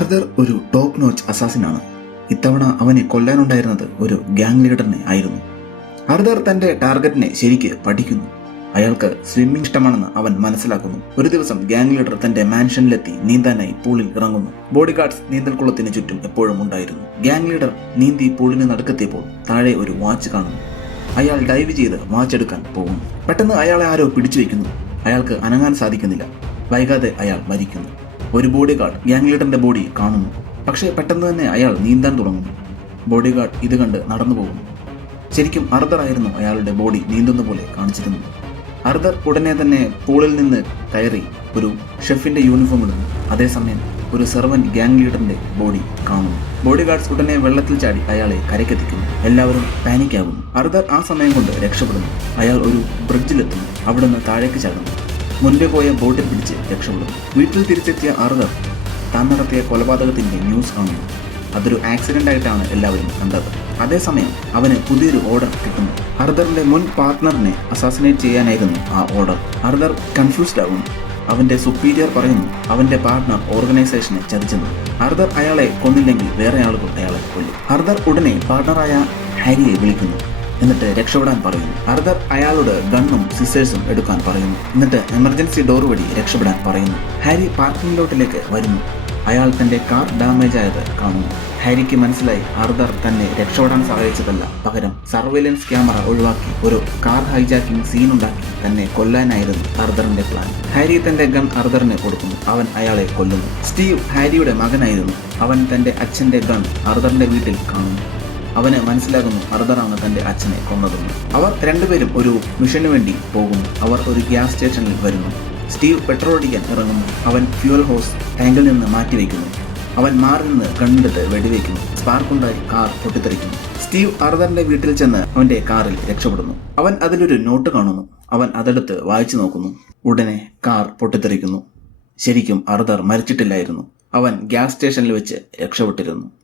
Arthur ഒരു top notch അസാസിനാണ്. ഇത്തവണ അവനെ കൊല്ലാനുണ്ടായിരുന്നത് ഒരു ഗ്യാങ് ലീഡറിനെ ആയിരുന്നു. ആർതർ തന്റെ ടാർഗറ്റിനെ ശരിക്ക് പഠിക്കുന്നു. അയാൾക്ക് സ്വിമ്മിംഗ് ഇഷ്ടമാണെന്ന് അവൻ മനസ്സിലാക്കുന്നു. ഒരു ദിവസം ഗ്യാങ് ലീഡർ തന്റെ മാൻഷനിലെത്തി നീന്താനായി പൂളിൽ ഇറങ്ങുന്നു. ബോഡി ഗാർഡ്സ് നീന്തൽക്കുളത്തിന് ചുറ്റും എപ്പോഴും ഉണ്ടായിരുന്നു. ഗ്യാങ് ലീഡർ നീന്തി പൂളിന് നടുക്കെത്തിയപ്പോൾ താഴെ ഒരു വാച്ച് കാണുന്നു. അയാൾ ഡൈവ് ചെയ്ത് വാച്ച് എടുക്കാൻ പോകുന്നു. പെട്ടെന്ന് അയാളെ ആരോ പിടിച്ചു വയ്ക്കുന്നു. അയാൾക്ക് അനങ്ങാൻ സാധിക്കുന്നില്ല. വൈകാതെ അയാൾ മരിക്കുന്നു. ഒരു ബോഡി ഗാർഡ് ഗ്യാങ് ലീഡറിന്റെ ബോഡി കാണുന്നു. പക്ഷേ പെട്ടെന്ന് തന്നെ അയാൾ നീന്താൻ തുടങ്ങുന്നു. ബോഡി ഗാർഡ് ഇത് കണ്ട് നടന്നു പോകുന്നു. ശരിക്കും ആർതർ ആയിരുന്നു അയാളുടെ ബോഡി നീന്തുന്ന പോലെ കാണിച്ചിരുന്നത്. ആർതർ ഉടനെ തന്നെ പൂളിൽ നിന്ന് കയറി ഒരു ഷെഫിന്റെ യൂണിഫോം ഇടുന്നു. അതേസമയം ഒരു സെർവന്റ് ഗ്യാങ് ലീഡറിന്റെ ബോഡി കാണുന്നു. ബോഡി ഗാർഡ്സ് ഉടനെ വെള്ളത്തിൽ ചാടി അയാളെ കരക്കെത്തിക്കുന്നു. എല്ലാവരും പാനിക്കാകുന്നു. ആർതർ ആ സമയം കൊണ്ട് രക്ഷപ്പെടുന്നു. അയാൾ ഒരു ബ്രിഡ്ജിലെത്തുന്നു. അവിടുന്ന് താഴേക്ക് ചാടുന്നു. മുൻപേ പോയ ബോട്ടിൽ പിടിച്ച് രക്ഷപ്പെടുന്നു. വീട്ടിൽ തിരിച്ചെത്തിയ ആർതർ താൻ നടത്തിയ കൊലപാതകത്തിന്റെ ന്യൂസ് കാണുന്നു. അതൊരു ആക്സിഡന്റ് ആയിട്ടാണ് എല്ലാവരും കണ്ടത്. അതേസമയം അവന് പുതിയൊരു ഓർഡർ കിട്ടുന്നു. ആർതറിന്റെ മുൻ പാർട്ട്ണറിനെ അസാസിനേറ്റ് ചെയ്യാനായിരുന്നു ആ ഓർഡർ. ആർതർ കൺഫ്യൂസ്ഡ് ആകുന്നു. അവന്റെ സുപ്പീരിയർ പറയുന്നു അവന്റെ പാർട്ട്ണർ ഓർഗനൈസേഷനെ ചതിച്ചെന്ന്. ആർതർ അയാളെ കൊന്നില്ലെങ്കിൽ വേറെ ആളുകൾ അയാളെ കൊല്ലും. ആർതർ ഉടനെ പാർട്ട്ണറായ ഹാരിയെ വിളിക്കുന്നു. എന്നിട്ട് രക്ഷപ്പെടാൻ പറയുന്നു. ആർതർ അയാളോട് ഗണ്ണും സിസേഴ്സും എടുക്കാൻ പറയുന്നു. എന്നിട്ട് എമർജൻസി ഡോർ വഴി രക്ഷപ്പെടാൻ പറയുന്നു. ഹാരി പാർക്കിംഗ് ലോട്ടിലേക്ക് വരുന്നു. അയാൾ തന്റെ കാർ ഡാമേജ് ആയത് കാണുന്നു. ഹാരിക്ക് മനസ്സിലായി ആർതർ തന്നെ രക്ഷപ്പെടാൻ സഹായിച്ചതല്ല, പകരം സർവൈലൻസ് ക്യാമറ ഒഴിവാക്കി ഒരു കാർ ഹൈജാക്കിംഗ് സീൻ ഉണ്ടാക്കി തന്നെ കൊല്ലാനായിരുന്നു ആർതറിന്റെ പ്ലാൻ. ഹാരി തന്റെ ഗൺ ആർതറിന് കൊടുക്കുന്നു. അവൻ അയാളെ കൊല്ലുന്നു. സ്റ്റീവ് ഹാരിയുടെ മകനായിരുന്നു. അവൻ തന്റെ അച്ഛന്റെ ഗൺ ആർതറിന്റെ വീട്ടിൽ കാണുന്നു. അവന് മനസ്സിലാകുന്നു ആർതറാണ് തന്റെ അച്ഛനെ കൊന്നതെന്ന്. അവർ രണ്ടുപേരും ഒരു മിഷന് വേണ്ടി പോകുന്നു. അവർ ഒരു ഗ്യാസ് സ്റ്റേഷനിൽ വരുന്നു. സ്റ്റീവ് പെട്രോൾ അടിക്കാൻ ഇറങ്ങുന്നു. അവൻ ഫ്യൂൽ ഹോസ് ടാങ്കിൽ നിന്ന് മാറ്റിവെക്കുന്നു. അവൻ മാറി നിന്ന് ഗണ്ണെടുത്ത് വെടിവെക്കുന്നു. സ്പാർക്കുണ്ടായി കാർ പൊട്ടിത്തെറിക്കുന്നു. സ്റ്റീവ് ആർതറിന്റെ വീട്ടിൽ ചെന്ന് അവന്റെ കാറിൽ രക്ഷപ്പെടുന്നു. അവൻ അതിലൊരു നോട്ട് കാണുന്നു. അവൻ അതെടുത്ത് വായിച്ചു നോക്കുന്നു. ഉടനെ കാർ പൊട്ടിത്തെറിക്കുന്നു. ശരിക്കും ആർതർ മരിച്ചിട്ടില്ലായിരുന്നു. അവൻ ഗ്യാസ് സ്റ്റേഷനിൽ വെച്ച് രക്ഷപ്പെട്ടിരുന്നു.